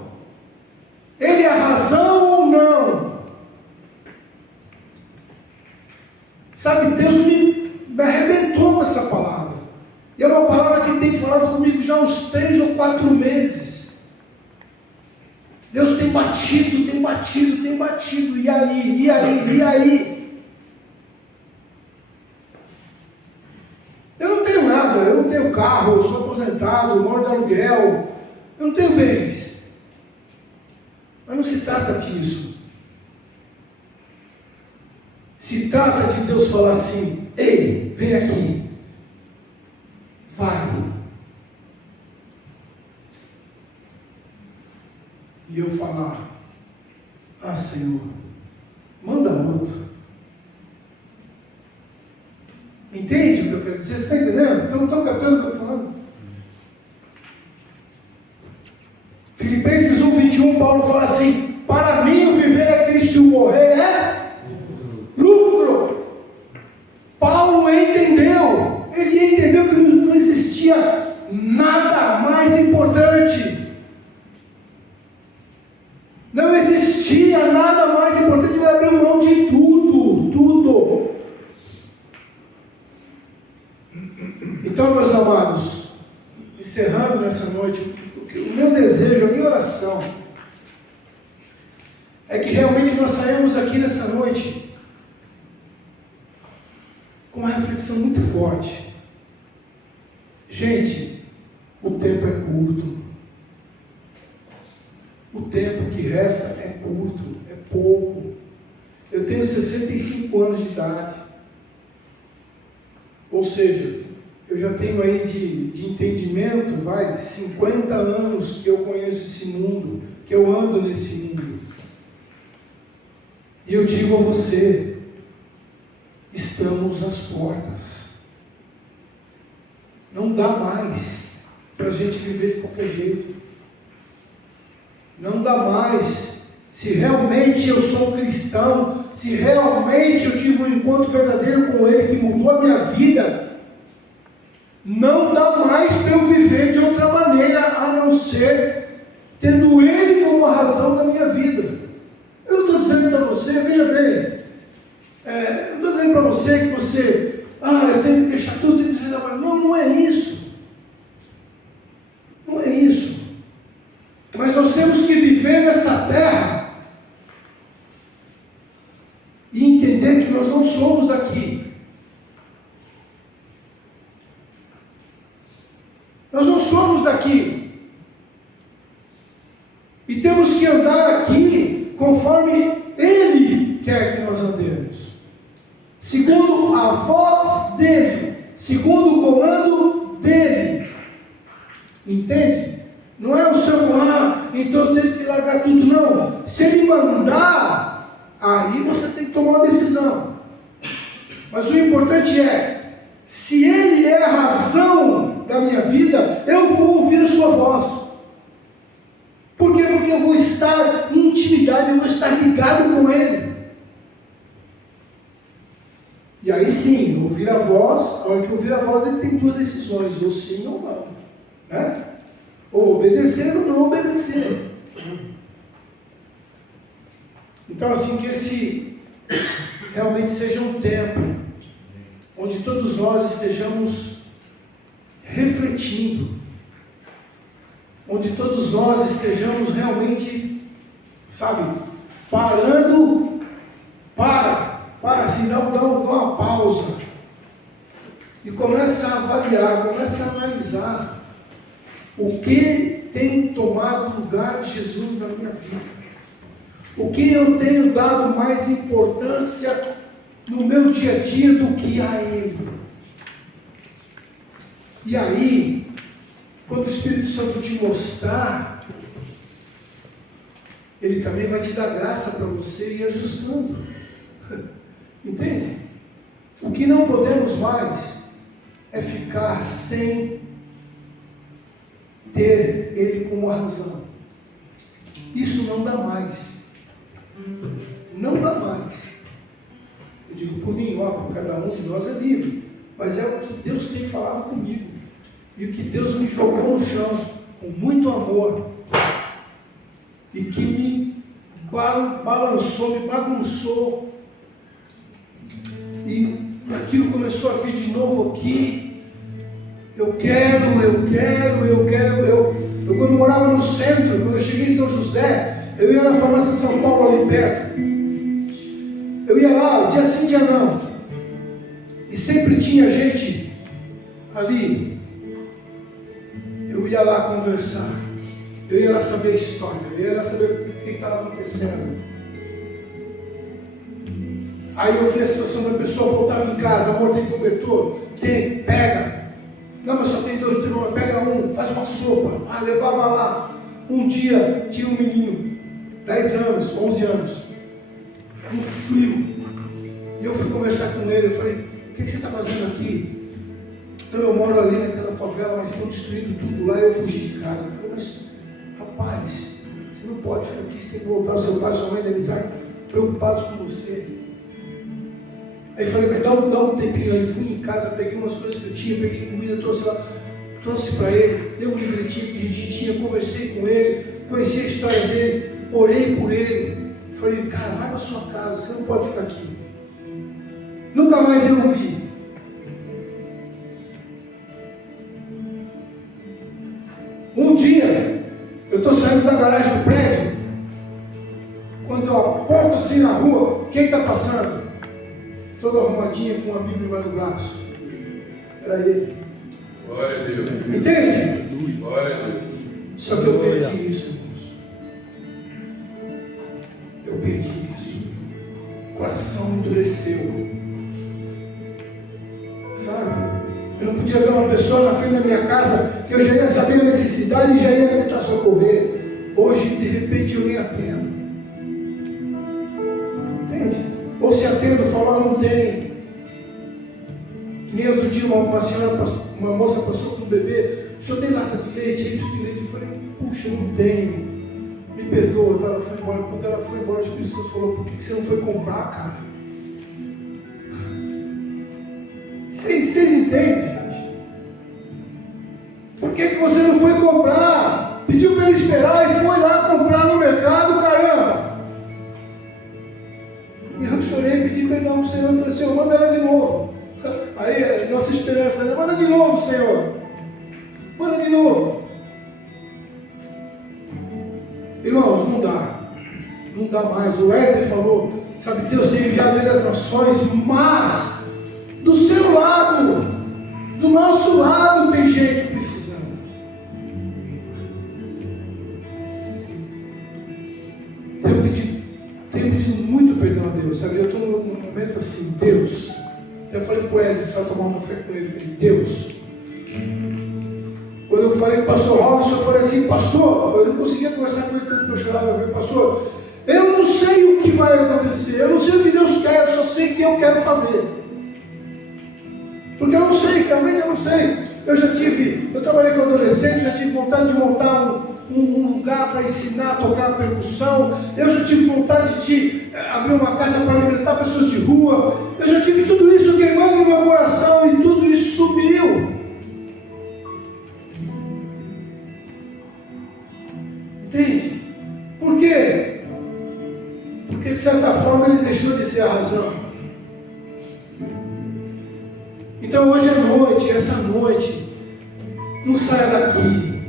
Ele é a razão ou não? Sabe, Deus me arrebentou com essa palavra. E é uma palavra que tem falado comigo já há uns 3 ou 4 meses. Deus tem batido. E aí? Eu não tenho nada, eu não tenho carro, eu sou aposentado, eu moro de aluguel, eu não tenho bens. Mas não se trata disso. Se trata de Deus falar assim: ei, vem aqui, vai. E eu falar: ah, Senhor, manda outro. Entende o que eu quero dizer? Você está entendendo? Estão captando o que eu estou falando? Filipenses 1:21, Paulo fala assim: para mim o viver é Cristo e o morrer é lucro. Paulo entendeu, ele entendeu que não existia nada mais importante. Não existia nada mais importante. Ele abriu mão de tudo. Então, meus amados, encerrando nessa noite, o meu desejo, a minha oração é que realmente nós saímos aqui nessa noite com uma reflexão muito forte. Gente, o tempo é curto. O tempo que resta é curto, é pouco. Eu tenho 65 anos de idade. Ou seja, eu já tenho aí de entendimento, 50 anos que eu conheço esse mundo, que eu ando nesse mundo. E eu digo a você, estamos às portas. Não dá mais para a gente viver de qualquer jeito. Não dá mais. Se realmente eu sou cristão, se realmente eu tive um encontro verdadeiro com Ele, que mudou a minha vida, não dá mais para eu viver de outra maneira, a não ser tendo Ele como a razão da minha vida. Eu não estou dizendo para você, veja bem, eu não estou dizendo para você que você, eu tenho que deixar tudo, tenho que deixar trabalho. Não é isso. Não é isso. Mas nós temos que viver nessa terra e entender que nós não somos daqui. Nós não somos daqui. E temos que andar aqui conforme Ele quer que nós andemos. Segundo a voz dEle, segundo o comando dEle. Entende? Não é o seu então eu tenho que largar tudo, não. Se Ele mandar, aí você tem que tomar uma decisão. Mas o importante é Se Ele é a razão da minha vida, eu vou ouvir a sua voz. Por quê? Porque eu vou estar em intimidade, eu vou estar ligado com Ele. E aí sim, ouvir a voz, a hora que ouvir a voz, ele tem duas decisões, ou sim ou não. Né? Ou obedecer ou não obedecer. Então, assim, que esse realmente seja um tempo onde todos nós estejamos refletindo, onde todos nós estejamos realmente, sabe, parando, para assim, dá uma pausa e começa a avaliar, começa a analisar o que tem tomado lugar de Jesus na minha vida. O que eu tenho dado mais importância no meu dia a dia do que a Ele. E aí, quando o Espírito Santo te mostrar, Ele também vai te dar graça para você ir ajustando. Entende? O que não podemos mais é ficar sem ter Ele como a razão. Isso não dá mais. Não dá mais. Eu digo por mim, óbvio, cada um de nós é livre, mas é o que Deus tem falado comigo, e o que Deus me jogou no chão, com muito amor, e que me balançou, me bagunçou, e aquilo começou a vir de novo aqui. Eu quando morava no centro, quando eu cheguei em São José, eu ia na farmácia São Paulo ali perto. Eu ia lá, dia sim, dia não. E sempre tinha gente ali. Eu ia lá conversar. Eu ia lá saber a história. Eu ia lá saber o que estava acontecendo. Aí eu vi a situação da pessoa, voltava em casa, amor, tem cobertor? Tem, pega. Não, mas só tem 2 irmãos, pega um, faz uma sopa. Ah, levava lá. Um dia tinha um menino, 10 anos, 11 anos, um frio. E eu fui conversar com ele, eu falei, o que você está fazendo aqui? Então eu moro ali naquela favela, mas estão destruindo tudo lá, e eu fugi de casa. Eu falei, mas rapaz, você não pode ficar aqui, você tem que voltar, seu pai e sua mãe devem estar preocupados com você. Aí eu falei, dá um tempinho. Aí fui em casa, peguei umas coisas que eu tinha, peguei comida, trouxe para ele, dei um livretinho que a gente tinha, conversei com ele, conheci a história dele, orei por ele. Falei, cara, vai para sua casa, você não pode ficar aqui. Nunca mais eu o vi. Um dia, eu estou saindo da garagem do prédio, quando eu aponto assim na rua, quem está passando? Todo arrumadinho, com a Bíblia embaixo do braço. Era ele. Glória a Deus. Entende? Glória a Deus. Só que eu perdi isso, irmãos. Eu perdi isso. O coração endureceu. Sabe? Eu não podia ver uma pessoa na frente da minha casa que eu já ia saber a necessidade e já ia tentar socorrer. Hoje, de repente, eu nem atendo. Entende? Ou se atendo, falo, não tem. Que nem outro dia uma moça passou com um bebê, o senhor tem lata de leite? Aí eu de leite, eu falei, puxa, não tenho. Me perdoa, então ela foi embora. Quando ela foi embora, o Espírito Santo falou, por que você não foi comprar, cara? Vocês entendem, gente? Por que você não foi comprar? Pediu para ele esperar e foi lá comprar no mercado, caramba! E eu chorei, pedi perdão para o Senhor e falei, Senhor, manda ela de novo. Aí, nossa esperança, né? Manda de novo, Senhor. Manda de novo. Irmãos, não dá. Não dá mais. O Wesley falou, sabe, Deus tem enviado ele às nações, mas do seu lado, do nosso lado, tem gente precisando. Tenho pedido muito perdão a Deus, sabe? Eu estou num momento assim, Deus. Eu falei com o Wesley, só tomar um café com ele, falei, Deus. Quando eu falei com o pastor Robson, eu falei assim, pastor, eu não conseguia conversar com ele tanto que eu chorava. Eu falei, pastor, eu não sei o que vai acontecer, eu não sei o que Deus quer, eu só sei o que eu quero fazer. Porque eu não sei, realmente eu não sei. Eu trabalhei com adolescente, já tive vontade de montar um lugar para ensinar a tocar percussão. Eu já tive vontade de abrir uma casa para alimentar pessoas de rua. Eu já tive tudo isso queimando no meu coração e tudo isso sumiu. Entende? Por quê? Porque de certa forma ele deixou de ser a razão. Então hoje à noite, essa noite, não saia daqui.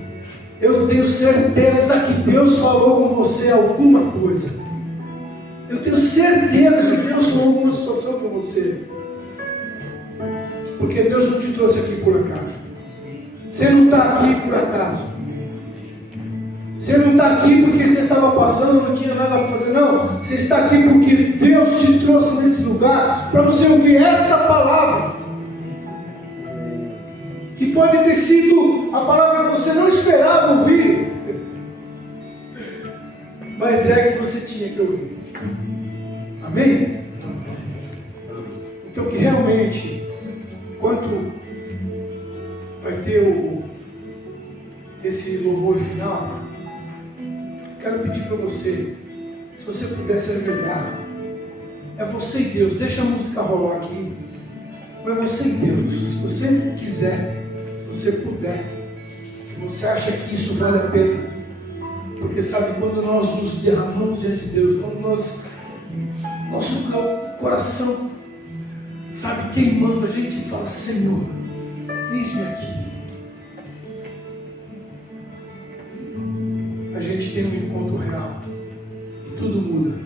Eu tenho certeza que Deus falou com você alguma coisa. Eu tenho certeza que Deus falou alguma situação com você. Porque Deus não te trouxe aqui por acaso. Você não está aqui por acaso. Você não está aqui porque você estava passando, não tinha nada para fazer. Não, você está aqui porque Deus te trouxe nesse lugar para você ouvir essa palavra. Que pode ter sido a palavra que você não esperava ouvir, mas é que você tinha que ouvir. Amém? Então que realmente, enquanto vai ter esse louvor final, quero pedir para você, se você puder se ajoelhar, é você e Deus, deixa a música rolar aqui, mas é você e Deus, se você quiser, se você puder, se você acha que isso vale a pena, porque sabe, quando nós nos derramamos diante de Deus, quando nosso coração, sabe, queimando, a gente fala, Senhor, eis-me aqui. A gente tem um encontro real, e tudo muda.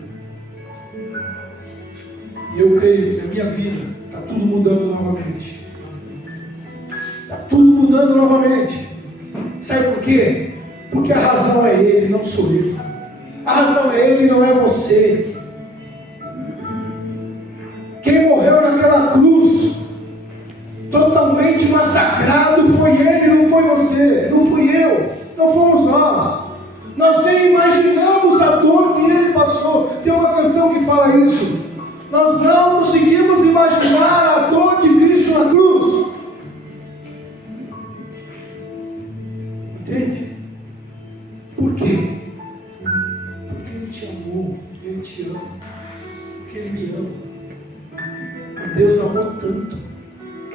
E eu creio que na minha vida está tudo mudando novamente. Está tudo mudando novamente. Sabe por quê? Porque a razão é Ele, não sou eu. A razão é Ele, não é você. Quem morreu naquela cruz, totalmente massacrado, foi Ele, não foi você, não fui eu, não fomos nós. Nós nem imaginamos a dor que Ele passou. Tem uma canção que fala isso. Nós não conseguimos imaginar a dor de Cristo na cruz. Entende? Por quê? Porque Ele te amou, Ele te ama, porque Ele me ama. Mas Deus amou tanto,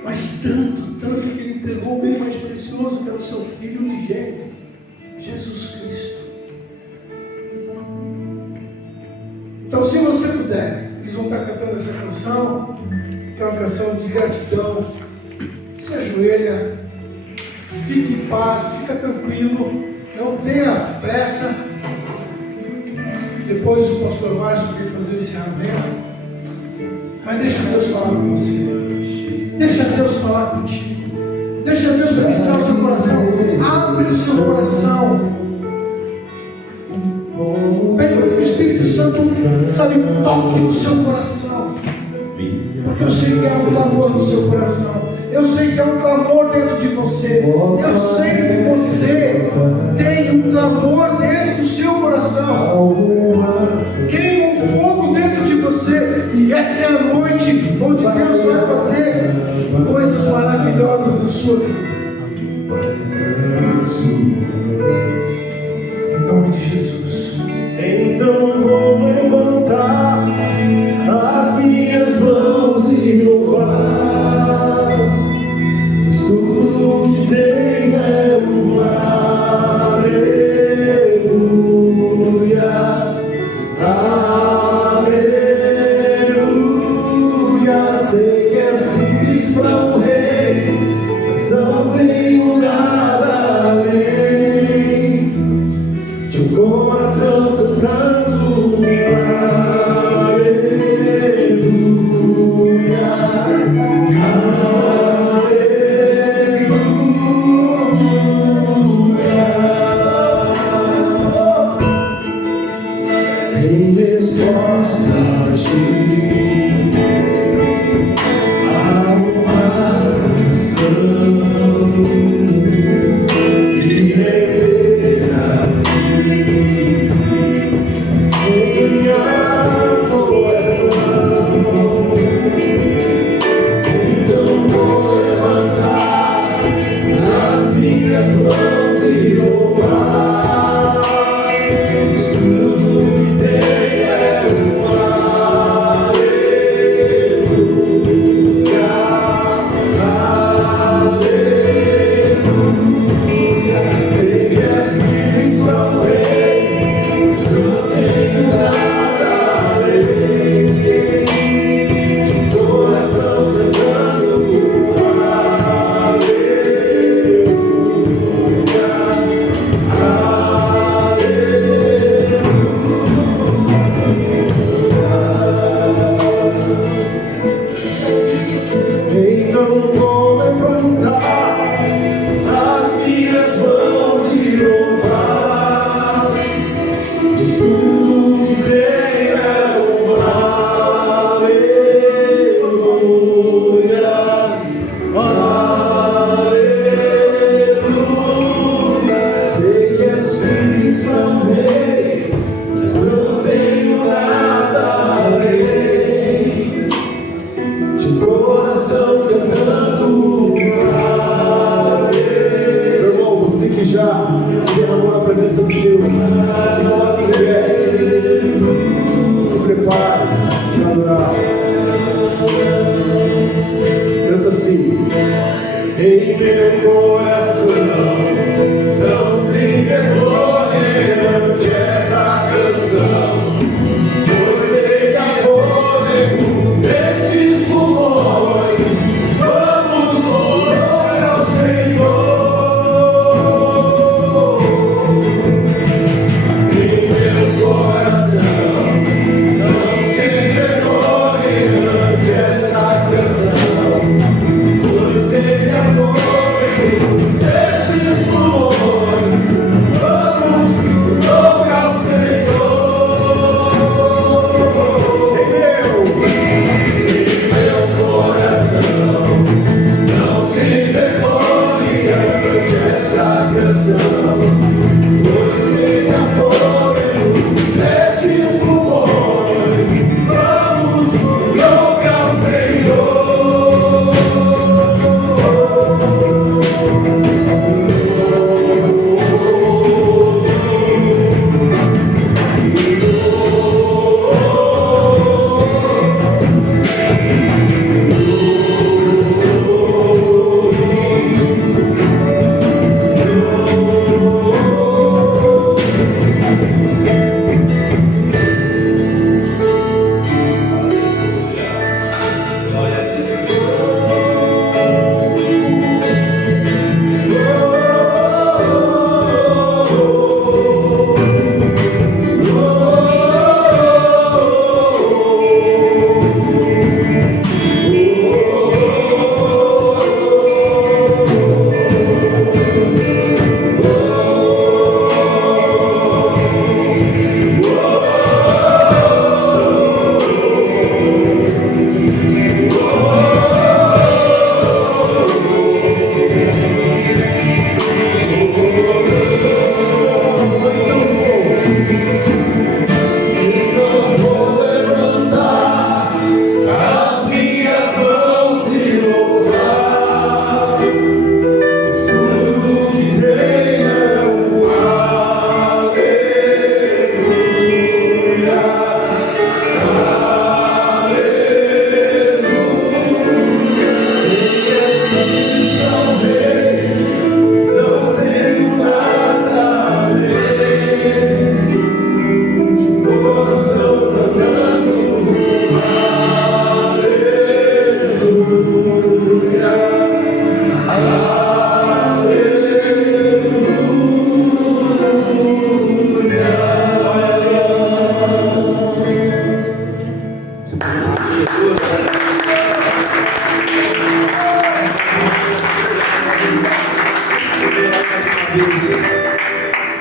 mas tanto que Ele entregou o bem mais precioso, que era o seu Filho unigênito, Jesus Cristo. Então, se você puder, eles vão estar cantando essa canção, que é uma canção de gratidão. Se ajoelha, fique em paz, fica tranquilo, não tenha pressa. Depois o pastor Márcio vai fazer o encerramento. Mas deixa Deus falar com você. Deixa Deus falar contigo. Deixa Deus ministrar o seu coração. Abre o seu coração. Pede para que o Espírito Santo, sabe, toque no seu coração. Porque eu sei que há um clamor no seu coração. Eu sei que há um clamor dentro de você. Eu sei que você tem um clamor dentro do seu coração. Queima um fogo dentro de você. E essa é a noite onde Deus vai fazer coisas maravilhosas na sua vida. Em nome de Jesus. Então vou levantar as minhas mãos e louvar, pois tudo que tenho é um aleluia, aleluia. Sei que é simples para um rei, mas não tenho nada além de um coração cantando aleluia, aleluia. Sem respostas a uma canção que revela minha adoração. Então vou em meu coração. Não se envergonhe ante essa canção, pois sei que há fôlego nesses pulmões. Vamos louvar ao Senhor. Em meu coração, não se envergonhe ante essa canção, pois sei que há fôlego nesses pulmões. Vamos louvar ao Senhor. Em meu coração, não se envergonhe ante essa canção, pois sei que há fôlego nesses pulmões. Vamos louvar ao Senhor.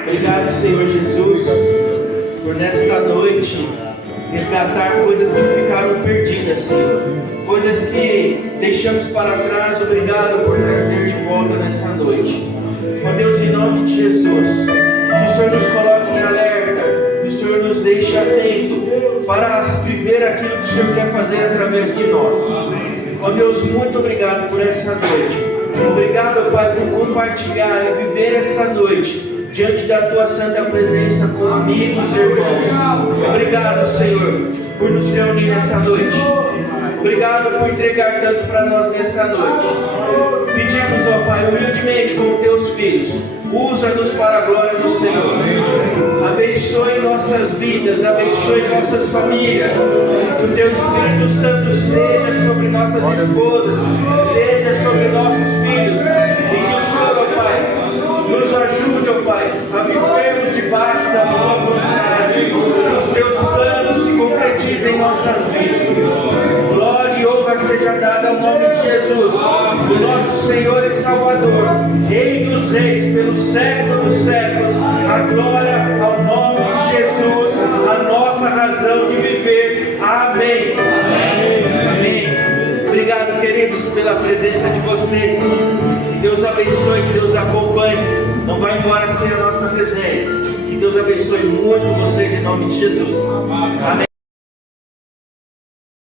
Obrigado, Senhor Jesus, por nesta noite resgatar coisas que ficaram perdidas, Senhor. Coisas que deixamos para trás. Obrigado por trazer de volta nessa noite. Ó Deus, em nome de Jesus, que o Senhor nos coloque em alerta, que o Senhor nos deixe atento para viver aquilo que o Senhor quer fazer através de nós. Ó Deus, muito obrigado por essa noite. Obrigado, Pai, por compartilhar e viver essa noite diante da Tua santa presença com amigos e irmãos. Obrigado, Senhor, por nos reunir nessa noite. Obrigado por entregar tanto para nós nessa noite. Pedimos, ó Pai, humildemente como Teus filhos, usa-nos para a glória do Senhor. Abençoe nossas vidas, abençoe nossas famílias. Que o Teu Espírito Santo seja sobre nossas esposas, seja sobre nossos filhos. E que o Senhor, ó Pai, nos ajude, ó Pai, a vivermos debaixo da Tua vontade. Que os Teus planos se concretizem em nossas vidas. Glória e honra seja dada ao nome de Jesus, o nosso Senhor e Salvador, Rei dos Reis, pelos séculos dos séculos. A glória ao nome de Jesus, a nossa razão de viver. Amém. Amém. Obrigado, queridos, pela presença de vocês. Que Deus abençoe, que Deus acompanhe. Não vai embora sem a nossa presença. Que Deus abençoe muito vocês em nome de Jesus. Amém.